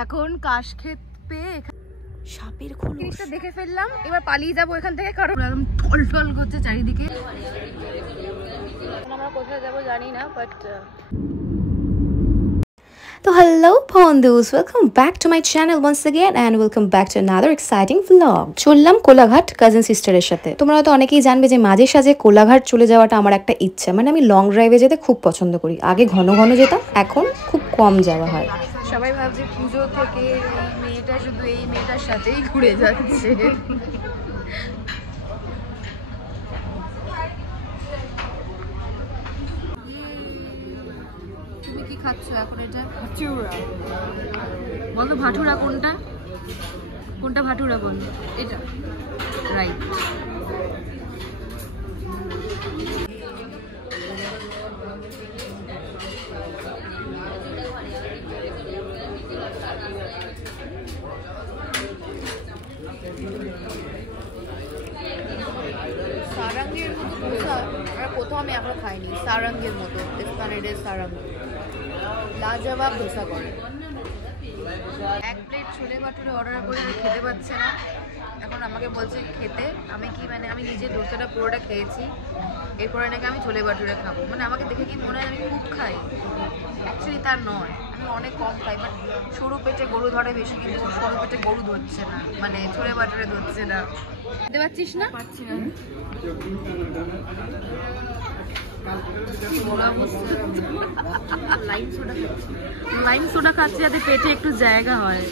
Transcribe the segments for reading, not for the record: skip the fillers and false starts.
এখন কাশক্ষেত পেয়ে সাপের খোলসটা দেখে ফেললাম। এবার পালিয়ে যাবো এখান থেকে, কারণ একদম টলটল করছে চারিদিকে। আমরা কোথায় যাবো জানি না, but So hello Bondus, welcome back to my channel once again and welcome back to another exciting vlog. চললাম কোলাঘাট কাজিন সিস্টারের সাথে। তোমরা তো অনেকেই জানবে যে মাঝে সাঝে কোলাঘাট চলে যাওয়াটা আমার একটা ইচ্ছা, মানে আমি লং ড্রাইভে যেতে খুব পছন্দ করি। আগে ঘন ঘন যেতাম, এখন খুব কম যাওয়া হয়। সবাই ভাবছে পুজো থেকে এই মেয়েটা শুধু এই মেয়েটার সাথেই ঘুরে যাচ্ছে। তুমি কি খাচ্ছ এখন? এটা ভাটুরা বলো। ভাটুরা কোনটা কোনটা? ভাটুরা বল। এটা রাইট। সারাঙ্গের মতো ধোসা আর কোথাও আমি এখনো খাইনি। সারাঙ্গের মতো এসপানেডের সারাঙ্গ লাজবাব ধোসা করে। এক প্লেট ছোলে ভাটুরে অর্ডার করে খেতে পাচ্ছে না, এখন আমাকে বলছে খেতে। আমি কি মানে আমি নিজে ধোসাটা পুরোটা খেয়েছি, এরপরে নাকি আমি ছোলে ভাটুরে খাবো। মানে আমাকে দেখে কি মনে হয় আমি খুব খাই, অ্যাকচুয়ালি তার নয়, আমি অনেক কম খাই। বাট সরু পেটে গরু ধরে বেশি, কিন্তু সরু পেটে গরু ধরছে না, মানে ছোলে ভাটুরে ধরছে না। খেতে পারছিস না? পারছি না। লাইম সোডা খাচ্ছি যাতে পেটে একটু জায়গা হয়।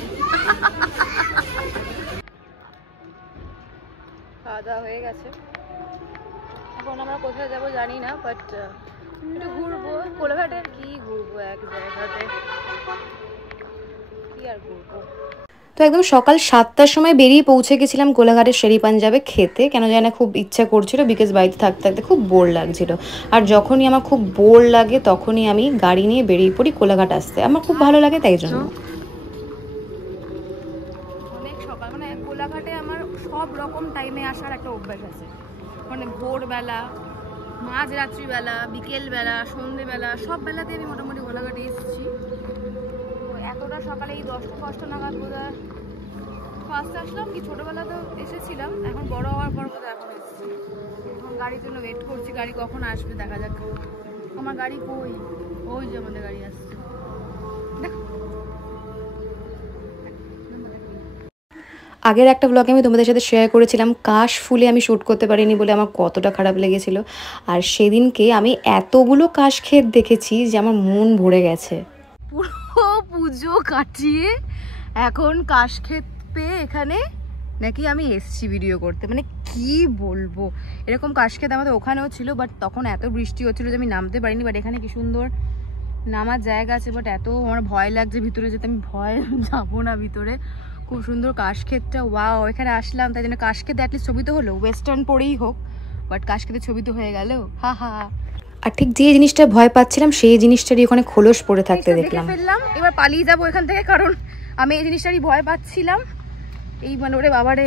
খাওয়া দাওয়া হয়ে গেছে, এখন আমরা কোথায় যাবো জানি না, বাট একটু ঘুরবো। কোলাঘাটে কি ঘুরবো, এক জায়গাতে কি আর ঘুরবো। তো একদম সকাল 7টার সময় বেরিয়ে পৌঁছে গেছিলাম কোলাঘাটের শেরি পাঞ্জাবে খেতে। কেন জানি না খুব ইচ্ছা করছিল, বিকজ বাড়িতে থাকতে থাকতে খুব বোর লাগছিল। আর যখনই আমার খুব বোর লাগে তখনই আমি গাড়ি নিয়ে বেরিয়ে পড়ি কোলাঘাট আসতে, আমার খুব ভালো লাগে তাই জন্য। অনেক সকাল, মানে কোলাঘাটে আমার সব রকম টাইমে আসার একটা অভ্যাস আছে, মানে ভোরবেলা, মাঝ রাত্রিবেলা, বিকেলবেলা, সন্ধ্যেবেলা, সব বেলাতে আমি মোটামুটি কোলাঘাটে এসেছি। এতটা সকালে এই 10টা নাগাদ বোধহয় ফার্স্ট আসলাম, কি ছোটোবেলা তো এসেছিলাম, এখন বড় হওয়ার পর বোধহয় এখন এসেছি। এখন গাড়ির জন্য ওয়েট করছি, গাড়ি কখন আসবে দেখা যাক। আমার গাড়ি কই? ওই যে আমাদের গাড়ি আসছে। আগের একটা ব্লগে আমি তোমাদের সাথে শেয়ার করেছিলাম কাশ ফুলে আমি শ্যুট করতে পারিনি বলে আমার কতটা খারাপ লেগেছিল। আর সেদিনকে আমি এতগুলো কাশক্ষেত দেখেছি যে আমার মন ভরে গেছে। পুরো পুজো কাটিয়ে এখন কাশক্ষেত পেয়ে এখানে নাকি আমি এসছি ভিডিও করতে। মানে কি বলবো, এরকম কাশক্ষেত আমাদের ওখানেও ছিল, বাট তখন এত বৃষ্টি হচ্ছিল যে আমি নামতে পারিনি। বাট এখানে কি সুন্দর নামার জায়গা আছে, বাট এত আমার ভয় লাগছে ভিতরে যেতে, আমি ভয় যাবো না ভিতরে। খুব সুন্দর কাশক্ষেতটা, ওয়াও। এখানে আসলাম তাই জন্য কাশক্ষেতে অ্যাটলিস্ট ছবি তো হলো, ওয়েস্টার্ন পরেই হোক, বাট কাশক্ষেতে ছবি তো হয়ে গেল। হা হা। আর ঠিক যে জিনিসটা ভয় পাচ্ছিলাম সেই জিনিসটারই ওখানে খোলস পড়ে থাকতে দেখলাম। ফেললাম, এবার পালিয়ে যাবো এখান থেকে, কারণ আমি এই জিনিসটারই ভয় পাচ্ছিলাম। এই মানে ওরে বাবারে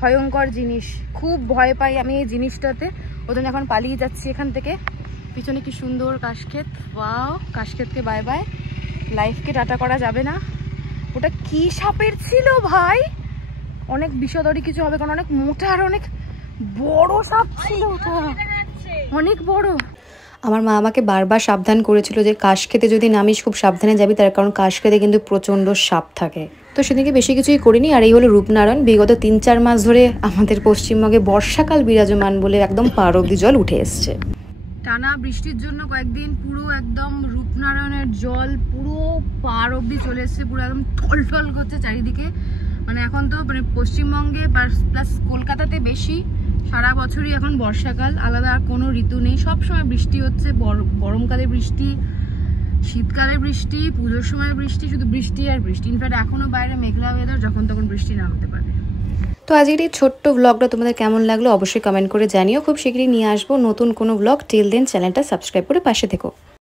ভয়ঙ্কর জিনিস, খুব ভয় পাই আমি এই জিনিসটাতে। ওই জন্য এখন পালিয়ে যাচ্ছি এখান থেকে। পিছনে কি সুন্দর কাশক্ষেত, ওয়াও। কাশক্ষেতকে বাই বাই, লাইফকে টাটা করা যাবে না। ওটা কি সাপের ছিল ভাই, অনেক বিষধরী কিছু হবে, কারণ অনেক মোটা আর অনেক বড় সাপ ছিল ওটা, অনেক বড়। আমার মা আমাকে বারবার সাবধান করেছিল যে কাশক্ষেতে যদি নামিস খুব সাবধানে যাবি, তার কারণ কাশক্ষেতে কিন্তু প্রচণ্ড সাপ থাকে। তো সেদিকে বেশি কিছুই করিনি। আর এই হলো রূপনারায়ণ। বিগত 3-4 মাস ধরে আমাদের পশ্চিমবঙ্গে বর্ষাকাল বিরাজমান বলে একদম পার অব্দি জল উঠে এসছে। টানা বৃষ্টির জন্য কয়েকদিন পুরো একদম রূপনারায়ণের জল পুরো পার অব্দি চলে এসছে, পুরো একদম টলটল করছে চারিদিকে। মানে এখন তো মানে পশ্চিমবঙ্গে প্লাস কলকাতাতে বেশি, সারা বছরই এখন বর্ষাকাল, আলাদা আর কোনো ঋতু নেই। সব সময় বৃষ্টি হচ্ছে, গরমকালে বৃষ্টি, শীতকালে বৃষ্টি, পুজোর সময় বৃষ্টি, শুধু বৃষ্টি আর বৃষ্টি। ইনফ্যাক্ট এখনো বাইরে মেঘলা ওয়েদার, যখন তখন বৃষ্টি নামতে পারে। তো আজকের এই ছোট্ট ব্লগটা তোমাদের কেমন লাগলো অবশ্যই কমেন্ট করে জানিও। খুব শীঘ্রই নিয়ে আসবো নতুন কোনো ব্লগ। টিল দেন চ্যানেলটা সাবস্ক্রাইব করে পাশে থেকো।